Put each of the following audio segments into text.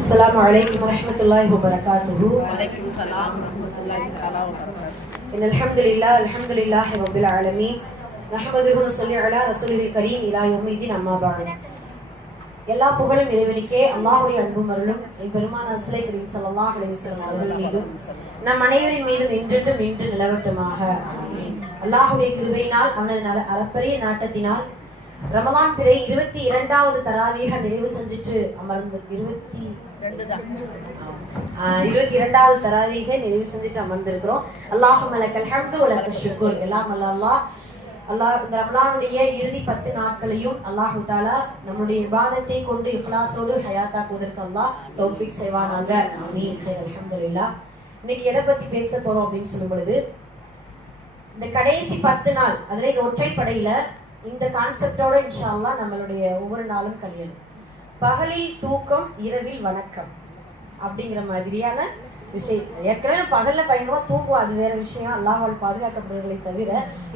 السلام عليكم ورحمة الله وبركاته. وعليكم السلام ورحمة الله وبركاته. إن الحمد لله رب العالمين نحمده ونصلي على رسوله الكريم إلى يوم الدين أما بعد. எல்லா புகழும் இறைவனுக்கே, அல்லாஹ்வுடைய அன்பும் அருளும் பெருமான் ரசூலை கரீம் ஸல்லல்லாஹு அலைஹி வஸல்லம் அவர்கள் மீதும் நம் அனைவரின் மீதும் இன்று நிலவட்டுமாக. அல்லாஹ்வுடைய கிருபையினால் அவனது அளப்பரிய நாட்டத்தினால் ரமலான் பிறை 22வது தராவீஹ நிறைவு செஞ்சுட்டு அமர்ந்து 22வது தராவீஹ நிறைவு செஞ்சுட்டு அமர்ந்திருக்கிறோம். அல்லாஹும்ம லக்கல் ஹம்து வ லக்கல் ஷுக்ர். எல்லாம் அல்லாஹ் இந்த ரமலானுடைய இறுதி 10 நாட்களையும் அல்லாஹ் தஆலா நம்முடைய இபாதத்தை கொண்டு இக்லாஸோடு ஹயாத்தாக்குவதற்கு அல்லாஹ் தௌஃபீக் செய்வானாக. ஆமீன். அல்ஹம்துலில்லாஹ். இன்னைக்கு எதை பத்தி பேச போறோம் அப்படின்னு சொல்லும் பொழுது, இந்த கடைசி 10 நாள் அதுல இந்த ஒற்றைப்படையில இந்த கான்செப்டோட இன்ஷா அல்லாஹ் நம்மளுடைய ஒவ்வொரு நாளும் கழியணும். பகலில் தூக்கம், இரவில் வணக்கம் அப்படிங்கிற மாதிரியான விஷயம். ஏற்கனவே பகல்ல பயங்கரமா தூங்குவோம், அது வேற விஷயம், அல்லாஹ்வால் பாதுகாக்கப்படுவதை தவிர.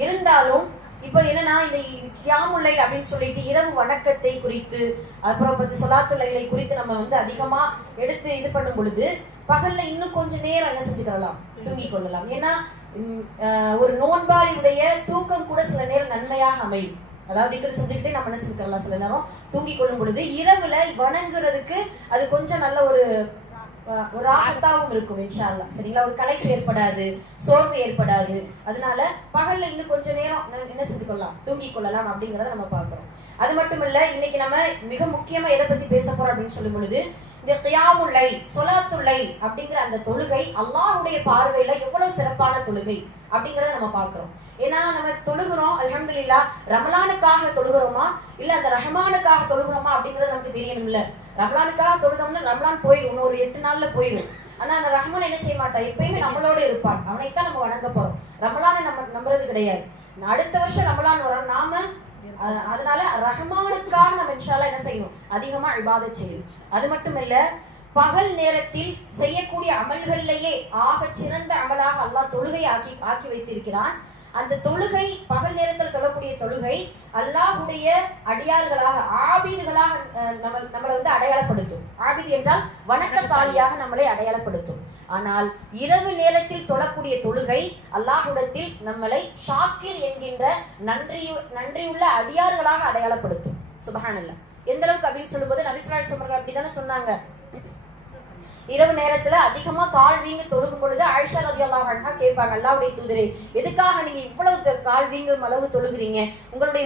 இருந்தாலும் இப்போ என்னன்னா, இந்த கியாமுல் லைல் அப்படின்னு சொல்லிட்டு இரவு வணக்கத்தை குறித்து, அப்புறம் வந்து ஸலாத்துல் லைலை குறித்து நம்ம அதிகமா எடுத்து இது பண்ணும் பொழுது, பகல்ல இன்னும் கொஞ்சம் நேரம் என்ன செஞ்சுக்கலாம், தூங்கி கொள்ளலாம். ஏன்னா ஒரு நோன்பாளியுடைய தூக்கம் கூட சில நேரம் நன்மையாக அமையும். அதாவது இக்கல் செஞ்சுக்கிட்டே நம்ம என்ன செஞ்சுக்கலாம், சில நேரம் தூங்கி கொள்ளும் பொழுது இரவுல வணங்குறதுக்கு அது கொஞ்சம் நல்ல ஒரு ஆகத்தாவும் இருக்கும் இன்ஷா அல்லாஹ். சரிங்களா? ஒரு களைப்பு ஏற்படாது, சோர்வு ஏற்படாது. அதனால பகல்ல இன்னும் கொஞ்சம் நேரம் என்ன செஞ்சுக்கொள்ளலாம், தூங்கி கொள்ளலாம் அப்படிங்கறத நம்ம பார்க்கிறோம். அது மட்டும் இல்ல, இன்னைக்கு நம்ம மிக முக்கியமா எதை பத்தி பேச போறோம் அப்படின்னு சொல்லும் பொழுது, இந்த கியாமுல் லைல், ஸலாத்துல் லைல் அப்படிங்கிற அந்த தொழுகை அல்லாஹ்வுடைய பார்வையில எவ்வளவு சிறப்பான தொழுகை அப்படிங்கறத நம்ம பார்க்கிறோம். ஏன்னா நம்ம தொழுகிறோம், அல்ஹம்துலில்லாஹ், ரமலானுக்காக தொழுகிறோமா இல்ல அந்த ரஹ்மானுக்காக தொழுகிறோமா அப்படிங்கறது நமக்கு தெரியணும்ல. ரமலானுக்காக தொழுதோம்னா ரமலான் போயிடும், ஒரு 8 நாள்ல போயிடும். ஆனா அந்த ரஹ்மான் என்ன செய்ய மாட்டான், எப்பயுமே நம்மளோட இருப்பான். அவனைத்தான் நம்ம வணங்க போறோம். ரமலானை நம்ம நம்புறது கிடையாது. அடுத்த வருஷம் ரமலான் வரும், நாம அதனால ரஹ்மானுக்காக நம்ம இன்ஷா அல்லாஹ் என்ன செய்யணும், அதிகமா இபாதத் செய்யணும். அது மட்டும் இல்ல, பகல் நேரத்தில் செய்யக்கூடிய அமல்களிலேயே ஆக சிறந்த அமலாக அல்லாஹ் தொழுகை ஆக்கி வைத்திருக்கிறான். அந்த தொழுகை, பகல் நேரத்தில் தொழக்கூடிய தொழுகை அல்லாஹ்வுடைய அடியார்களாக, ஆபீதுகளாக நம்மளை அடையாளப்படுத்தும். ஆபீது என்றால் வணக்கசாலியாக நம்மளை அடையாளப்படுத்தும். ஆனால் இரவு நேரத்தில் தொழக்கூடிய தொழுகை அல்லாஹ்விடத்தில் நம்மளை ஷாக்கிர் என்கின்ற நன்றியுள்ள அடியார்களாக அடையாளப்படுத்தும். சுப்ஹானல்லாஹ். எந்த அளவுக்கு அப்படின்னு சொல்லும்போது, நபி ஸல்லல்லாஹு அலைஹி வஸல்லம் அப்படிதானே சொன்னாங்க, இரவு நேரத்துல அதிகமா கால் வீங்க தொழுகும் பொழுது ஆயிஷா ரலியல்லாஹு அன்ஹா கேட்பாங்க, அல்லாஹ்வுடைய தூதரே, எதுக்காக நீங்க இவ்வளவு கால் வீங்கும் அளவு தொழுகிறீங்க, உங்களுடைய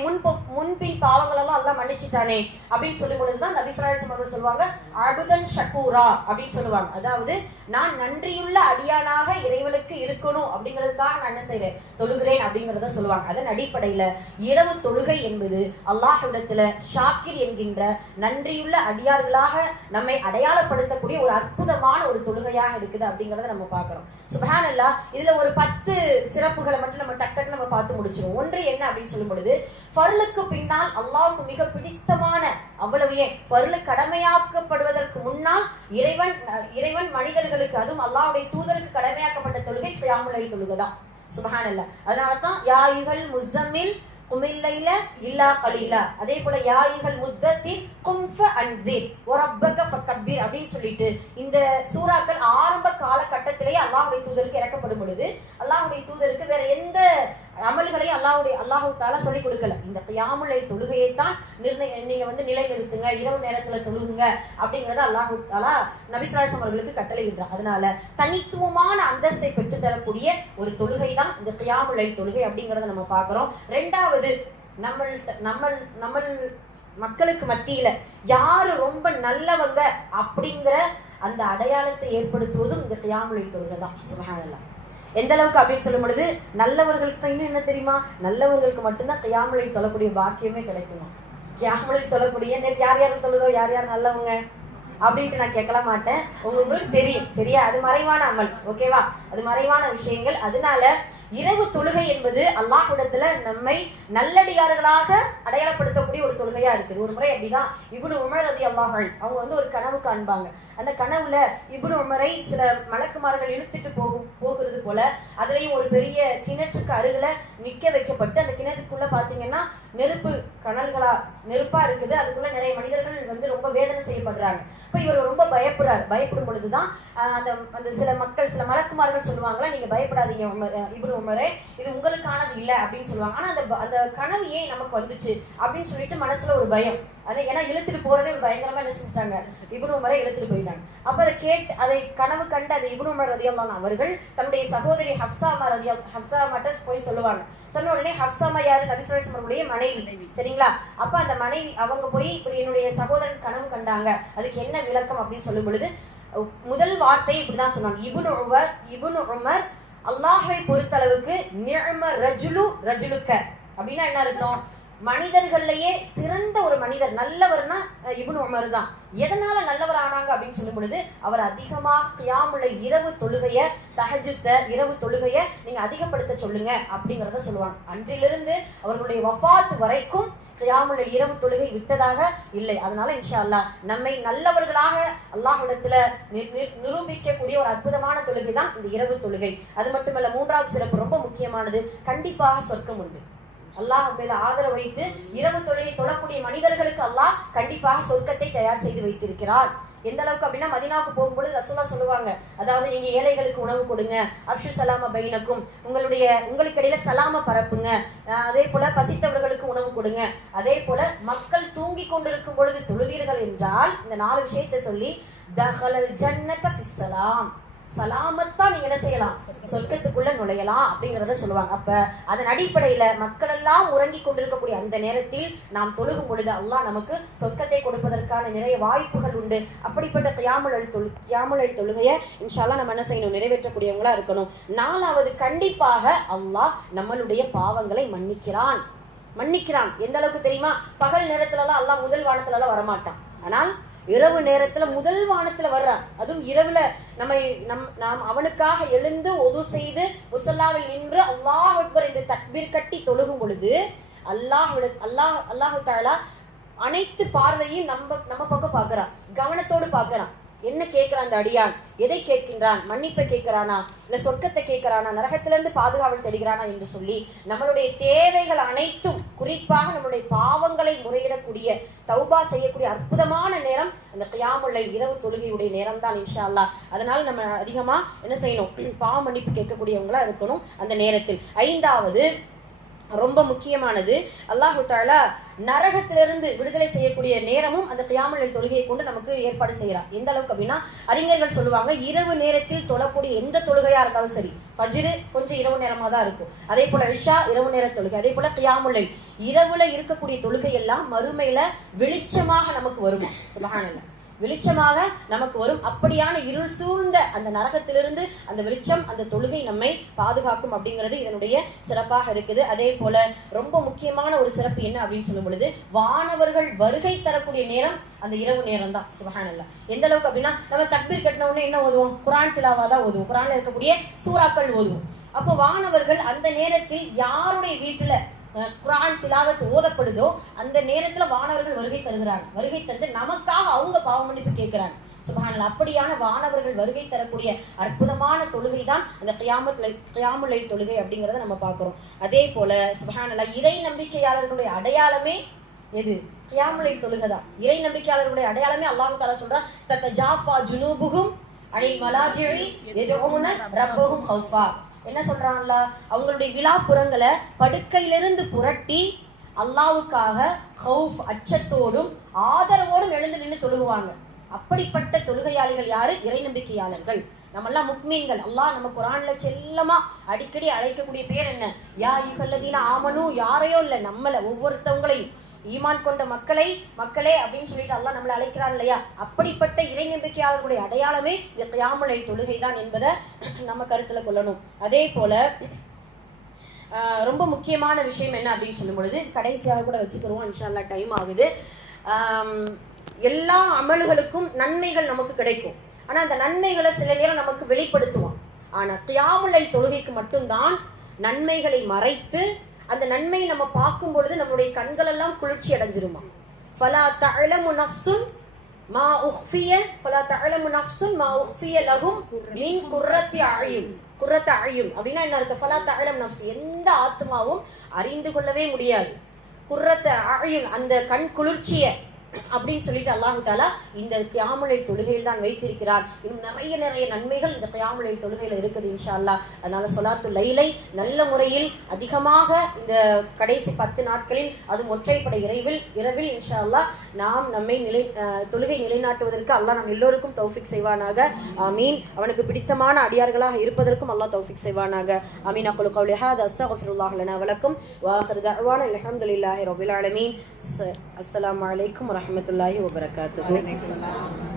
முன்பின் பாவங்கள் எல்லாம் அல்லாஹ் மன்னிச்சுட்டானே அப்படின்னு சொல்லும் பொழுதுதான் நபி ஸல்லல்லாஹு அலைஹி வஸல்லம் சொல்லுவாங்க, அபுதன் ஷக்கூரா அப்படின்னு சொல்லுவாங்க. அதாவது நான் நன்றியுள்ள அடியானாக இறைவனுக்கு இருக்கணும் அப்படிங்கிறதுக்காக நான் என்ன செய்றேன், தொழுகிறேன் அப்படிங்கறத சொல்லுவாங்க. அதன் அடிப்படையில இரவு தொழுகை என்பது அல்லாஹ்விடத்துல ஷாக்கிர் என்கின்ற நன்றியுள்ள அடியார்களாக நம்மை அடையாளப்படுத்தக்கூடிய ஒரு அற்புதமான ஒரு தொழுகையாக இருக்குது அப்படிங்கறத நம்ம பார்க்கிறோம். சுப்ஹானல்லாஹ். இதுல ஒரு 10 சிறப்புகளை மட்டும் நம்ம டக்கு நம்ம பார்த்து முடிச்சிருவோம். ஒன்று என்ன அப்படின்னு சொல்லும் பொழுது, ஃபர்லுக்கு பின்னால் அல்லாஹ்வுக்கு மிக பிடித்தமான, அவ்வளவு ஏன் ஃபர்லு கடமையாக்கப்படுவதற்கு முன்னால் இறைவன் மனிதர்களுக்கு, அதுவும் அல்லாஹ்வுடைய தூதருக்கு கடமையாக்கப்பட்ட தொழுகை கியாமுல் லைல் தொழுகை தான். சுப்ஹானல்லாஹ். அதனாலதான் யா அய்யுஹல் முஸம்மில் குமில் லைல இல்லா கலீலா, அதே போல யா அய்யுஹல் முத்தஸிர் கும் ஃபஅன்திர் வ ரப்பக ஃபகப்பிர் அப்படின்னு சொல்லிட்டு இந்த சூறாக்கள் ஆரம்ப காலகட்டத்திலேயே அல்லாஹ்வுடைய தூதருக்கு இறக்கப்படும் பொழுது அல்லாஹ்வுடைய தூதருக்கு வேற எந்த அமல்களையும் அல்லாஹ் தஆலா சொல்லி கொடுக்கல. இந்த கியாமுல் லைல் தொழுகையை தான் நீங்க நிலைநிறுத்துங்க, இரவு நேரத்துல தொழுகுங்க அப்படிங்கறத அல்லாஹ் தஆலா நபி ஸல்லல்லாஹு அலைஹி வஸல்லம் அவர்களுக்கு கட்டளையிட்டார். அதனால தனித்துவமான அந்தஸ்தை பெற்று தரக்கூடிய ஒரு தொழுகை தான் இந்த கியாமுல் லைல் தொழுகை அப்படிங்கறத நம்ம பார்க்கிறோம். ரெண்டாவது, நம்ம மக்களுக்கு மத்தியில யாரு ரொம்ப நல்லவங்க அப்படிங்கிற அந்த அடையாளத்தை ஏற்படுத்துவதும் இந்த கியாமுல் லைல் தொழுகை தான். சுப்ஹானல்லாஹ். எந்த அளவுக்கு அப்படின்னு சொல்லும் பொழுது, நல்லவர்களுக்கு தான் இன்னும் என்ன தெரியுமா, நல்லவர்களுக்கு மட்டும்தான் கியாமுல் லைல் தொழக்கூடிய பாக்கியமே கிடைக்குமா. கியாமுல் லைல் தொழக்கூடிய யார் யார் தொழுதோ, யார் யார் நல்லவங்க அப்படின்ட்டு நான் கேட்கல மாட்டேன், உங்களுக்கு தெரியும். சரியா? அது மறைவான அமல், ஓகேவா? அது மறைவான விஷயங்கள். அதனால இரவு தொழுகை என்பது அல்லாஹ்விடத்துல நம்மை நல்லடியார்களாக அடையாளப்படுத்தக்கூடிய ஒரு தொழுகையா இருக்குது. ஒரு முறை அப்படிதான் இப்னு உமர் ரலியல்லாஹு அன்ஹு அவங்க ஒரு கனவு காண்பாங்க. அந்த கனவுல இப்னு உமரை சில மலக்குமார்கள் இழுத்துட்டு போகிறது போல அதுலயும் ஒரு பெரிய கிணற்றுக்கு அருகில நிக்க வைக்கப்பட்டு அந்த கிணற்றுக்குள்ள பாத்தீங்கன்னா நெருப்பா இருக்குது. அதுக்குள்ள நிறைய மனிதர்கள் வந்து ரொம்ப வேதனை செய்யப்படுறாங்க. இப்ப இவர் ரொம்ப பயப்படும் பொழுதுதான் அந்த சில மலக்குமார்கள் சொல்லுவாங்களா, நீங்க பயப்படாதீங்க இப்னு உமரே, இது உங்களுக்கானது இல்ல அப்படின்னு சொல்லுவாங்க. ஆனா அந்த கனவு ஏன் நமக்கு வந்துச்சு அப்படின்னு சொல்லிட்டு மனசுல ஒரு பயம். ஏன்னா இழுத்துட்டு போறதே ஒரு பயங்கரமா என்ன செஞ்சுட்டாங்க, இப்னு உமரை இழுத்துட்டு போயிட்டாங்க. அப்ப அதை கனவு கண்டு அந்த இப்னு உமர் ரலியல்லாஹு அவர்கள் தன்னுடைய சகோதரி ஹப்ஸா மாட்ட போய் சொல்லுவாங்க. சொன்ன உடனே ஹப்ஸாமா யாரு, நபி ஸல்லல்லாஹு அலைஹி வஸல்லம் மனைவி, சரிங்களா? அப்ப அந்த மனைவி அவங்க போய் இப்படி என்னுடைய சகோதரன் கனவு கண்டாங்க, அதுக்கு என்ன விளக்கம் அப்படின்னு சொல்லும் பொழுது முதல் வார்த்தை இப்படிதான் சொன்னாங்க, இப்னு உமர் அல்லாஹ்வை பொறுத்தளவுக்கு நிஅம ரஜுலுக்க அப்படின்னா என்ன அர்த்தம், மனிதர்கள்லயே சிறந்த ஒரு மனிதர், நல்லவர்னா இப்னு உமர் தான். எதனால நல்லவர் ஆனாங்க அப்படின்னு சொல்லும் பொழுது அவர் அதிகமா கியாமுல் லைல் இரவு தொழுகைய, தஹஜ்ஜுத இரவு தொழுகைய நீங்க அதிகப்படுத்த சொல்லுங்க அப்படிங்கறத சொல்லுவாங்க. அன்றிலிருந்து அவர்களுடைய வஃபாத் வரைக்கும் கியாமுல் லைல் இரவு தொழுகை விட்டதாக இல்லை. அதனால இன்ஷா அல்லாஹ் நம்மை நல்லவர்களாக அல்லாஹ்விடத்துல நிரூபிக்கக்கூடிய ஒரு அற்புதமான தொழுகை தான் இந்த இரவு தொழுகை. அது மட்டுமல்ல, மூன்றாவது சிறப்பு ரொம்ப முக்கியமானது, கண்டிப்பாக சொர்க்கம் உண்டு. அல்லாஹ் மேல ஆதரவு வைத்து இரவு தொழுகை தொழக்கூடிய மனிதர்களுக்கு அல்லாஹ் கண்டிப்பாக சொர்க்கத்தை தயார் செய்து வைத்திருக்கிறார். எந்த அளவுக்கு அப்படின்னா, மதீனாவுக்கு போகும்போது ரசூலுல்லாஹ் சொல்லுவாங்க, அதாவது நீங்க ஏழைகளுக்கு உணவு கொடுங்க, அப்ஷு சலாம பைனக்கும், உங்களுக்கு இடையில சலாம பரப்புங்க, அதே போல பசித்தவர்களுக்கு உணவு கொடுங்க, அதே போல மக்கள் தூங்கி கொண்டிருக்கும் பொழுது தொழுவீர்கள் என்றால் இந்த 4 விஷயத்தை சொல்லி தஹலல் ஜன்னத ஃபிஸ்ஸலாம், சலாமத்தா நீங்க என்ன செய்யலாம், சொர்க்கத்துக்குள்ள நுழையலாம் அப்படிங்கறத சொல்லுவாங்க. அப்ப அதன் அடிப்படையில மக்கள் எல்லாம் உறங்கி கொண்டிருக்கக்கூடிய அந்த நேரத்தில் நாம் தொழுகும் பொழுது அல்லாஹ் நமக்கு சொர்க்கத்தை கொடுப்பதற்கான நிறைய வாய்ப்புகள் உண்டு. அப்படிப்பட்ட கியாமுல் லைல் தொழுகையை இன்ஷா அல்லாஹ் நம்ம என்ன செய்யணும், நிறைவேற்றக்கூடியவங்களா இருக்கணும். 4வது, கண்டிப்பாக அல்லாஹ் நம்மளுடைய பாவங்களை மன்னிக்கிறான். எந்த அளவுக்கு தெரியுமா, பகல் நேரத்துல எல்லாம் அல்லாஹ் முதல் வானத்துல எல்லாம் வரமாட்டான், ஆனால் இரவு நேரத்துல முதல் வானத்துல வர்றான். அதுவும் இரவுல நாம் அவனுக்காக எழுந்து ஒது செய்து முஸல்லாவில் நின்று அல்லாஹ் அக்பர் என்று தக்பீர் கட்டி தொழுகும் பொழுது அல்லாஹ் தஆலா அனைத்து பார்வையும் நம்ம பக்கம் பார்க்கிறான், கவனத்தோடு பார்க்கிறான். என்ன கேட்கிறான் அந்த அடியான், எதை கேட்கின்றான், மன்னிப்பை கேட்கிறானா, இல்ல சொர்க்கத்தை கேட்கிறானா, நரகத்திலிருந்து பாதுகாவல் தேடுகிறானா என்று சொல்லி நம்மளுடைய தேவைகள் அனைத்தும், குறிப்பாக நம்மளுடைய பாவங்களை முறையிடக்கூடிய, தௌபா செய்யக்கூடிய அற்புதமான நேரம் அந்த கியாமுல் லைல் இரவு தொழுகையுடைய நேரம் தான் இன்ஷா அல்லாஹ். அதனால நம்ம அதிகமா என்ன செய்யணும், பாவ மன்னிப்பு கேட்கக்கூடியவங்களா இருக்கணும் அந்த நேரத்தில். 5வது ரொம்ப முக்கியமானது, அல்லாஹு தஆலா நரகத்திலிருந்து விடுதலை செய்யக்கூடிய நேரமும் அந்த கியாமுல் லைல் தொழுகையை கொண்டு நமக்கு ஏற்பாடு செய்யறான். எந்த அளவுக்கு அப்படின்னா, அறிஞர்கள் சொல்லுவாங்க, இரவு நேரத்தில் தொழக்கூடிய எந்த தொழுகையா இருந்தாலும் சரி, ஃபஜ்ர் கொஞ்சம் இரவு நேரமா தான் இருக்கும், அதே போல இஷா இரவு நேர தொழுகை, அதே போல கியாமுல் லைல் இரவுல இருக்கக்கூடிய தொழுகை எல்லாம் மறுமையில வெளிச்சமாக நமக்கு வரும். சுப்ஹானல்லாஹ், வெளிச்சமாக நமக்கு வரும். அப்படியான இருள் சூழ்ந்த அந்த நரகத்திலிருந்து அந்த வெளிச்சம், அந்த தொழுகை நம்மை பாதுகாக்கும் அப்படிங்கிறது இதனுடைய சிறப்பாக இருக்குது. அதே போல ரொம்ப முக்கியமான ஒரு சிறப்பு என்ன அப்படின்னு சொல்லும் பொழுது, வானவர்கள் வருகை தரக்கூடிய நேரம் அந்த இரவு நேரம் தான். சுப்ஹானல்லாஹ், எந்த அளவுக்கு அப்படின்னா, நம்ம தக்பீர் கட்டின உடனே என்ன ஓதுவோம், குர்ஆன் திலாவா தான் ஓதுவோம், குர்ஆன்ல இருக்கக்கூடிய சூறாக்கள் ஓதுவோம். அப்போ வானவர்கள் அந்த நேரத்தில் யாருடைய வீட்டுல குர்ஆன் திலாவத் ஓதப்படுதோ அந்த நேரத்துல வானவர்கள் வருகை தந்து நமக்காக அவங்க பாவ மன்னிப்பு கேட்கிறாங்க. சுப்ஹானல்லாஹ், அப்படியான வானவர்கள் வருகை தரக்கூடிய அற்புதமான தொழுகை தான் அந்த கியாமுல் லைல் தொழுகை அப்படிங்கறத நம்ம பார்க்கிறோம். அதே போல சுப்ஹானல்லாஹ், இறை நம்பிக்கையாளர்களுடைய அடையாளமே எது, கியாமுல் லைல் தொழுகை தான். இறை நம்பிக்கையாளர்களுடைய அடையாளமே அல்லாஹ் தஆலா சொல்றான், தத்தஜாஃபா ஜுனூபுஹும் அனில் மலாஜிஇ யதுஊன ரப்பஹும் ஹௌஃபா. என்ன சொல்றாங்களா, அவங்களுடைய விழாப்புறங்களை படுக்கையிலிருந்து புரட்டி அல்லாஹ்வுக்காக ஹவுஃப் அச்சத்தோடும் ஆதரவோடும் எழுந்து நின்று தொழுகுவாங்க. அப்படிப்பட்ட தொழுகையாளிகள் யாரு, இறை நம்பிக்கையாளர்கள். நம்மெல்லாம் முக்மீன்கள். அல்லாஹ் நம்ம குர்ஆன்ல செல்லமா அடிக்கடி அழைக்கக்கூடிய பேர் என்ன, யா அய்யுஹல்லதீன ஆமனு, யாரையோ இல்ல, நம்மள ஒவ்வொருத்தவங்களையும் ஈமான் கொண்ட மக்களே அப்படின்னு சொல்லிட்டு அல்லாஹ் நம்மளை அழைக்கிறான் இல்லையா. அப்படிப்பட்ட இறை நம்பிக்கையாளர்களுடைய அடையாளமே இந்த கியாமுல் லைல் தொழுகை தான் என்பதை நம்ம கருத்துல கொள்ளணும். அதே போல ரொம்ப முக்கியமான விஷயம் என்ன அப்படின்னு சொல்லும் பொழுது, கடைசியாக கூட வச்சுக்கிறோம், இன்ஷா அல்லாஹ் டைம் ஆகுது. எல்லா அமல்களுக்கும் நன்மைகள் நமக்கு கிடைக்கும், ஆனா அந்த நன்மைகளை சில நேரம் நமக்கு வெளிப்படுத்துவோம். ஆனா கியாமுல் லைல் தொழுகைக்கு மட்டும்தான் நன்மைகளை மறைத்து அந்த நன்மையை நம்ம பார்க்கும் பொழுது நம்மளுடைய கண்கள் எல்லாம் குளிர்ச்சி அடைஞ்சிருமா. ஃபலா தஅலமு நஃப்சுன் மா உஃபிய ஃபலா தஅலமு நஃப்சுன் மா உஃபிய லஹும் மின் குர்ரத்தி அயுன். குர்ரத்து அயுன் அப்படின்னா என்ன அர்த்தம்? ஃபலா தஅலம் நஃப்ஸ், எந்த ஆத்மாவும் அறிந்து கொள்ளவே முடியாது. குர்ரத்து அயுன் அந்த கண் குளிர்ச்சிய அப்படின்னு சொல்லிட்டு அல்லாஹு தாலா இந்த கியாமுல் லைல் தொழுகையில் தான் வைத்திருக்கிறார். இன்னும் நிறைய நிறைய நன்மைகள் இந்த கியாமுல் லைல் தொழுகையில இருக்குது இன்ஷா அல்லாஹ். அதனால ஸலாத்துல் லைலை நல்ல முறையில் அதிகமாக இந்த கடைசி 10 நாட்களில் அதுவும் ஒற்றைப்படை இரவில் இன்ஷா அல்லாஹ் நாம் நம்மை தொழுகை நிலைநாட்டுவதற்கு அல்லாஹ் நம் எல்லோருக்கும் தௌஃபிக் செய்வானாக. ஆமீன். அவனுக்கு பிடித்தமான அடியார்களாக இருப்பதற்கும் அல்லாஹ் தௌஃபிக் செய்வானாக. ஆமீன். அக்லு கௌலி ஹாதா அஸ்தக்ஃபிருல்லாஹ் லனா வ லக்கும் வ ஆகிரு தஅவானா அல்ஹம்துலில்லாஹி ரப்பில் ஆலமீன். அஸ்ஸலாமு அலைக்கும் வரஹ்மத்துல்லாஹி வபரகாத்துஹு.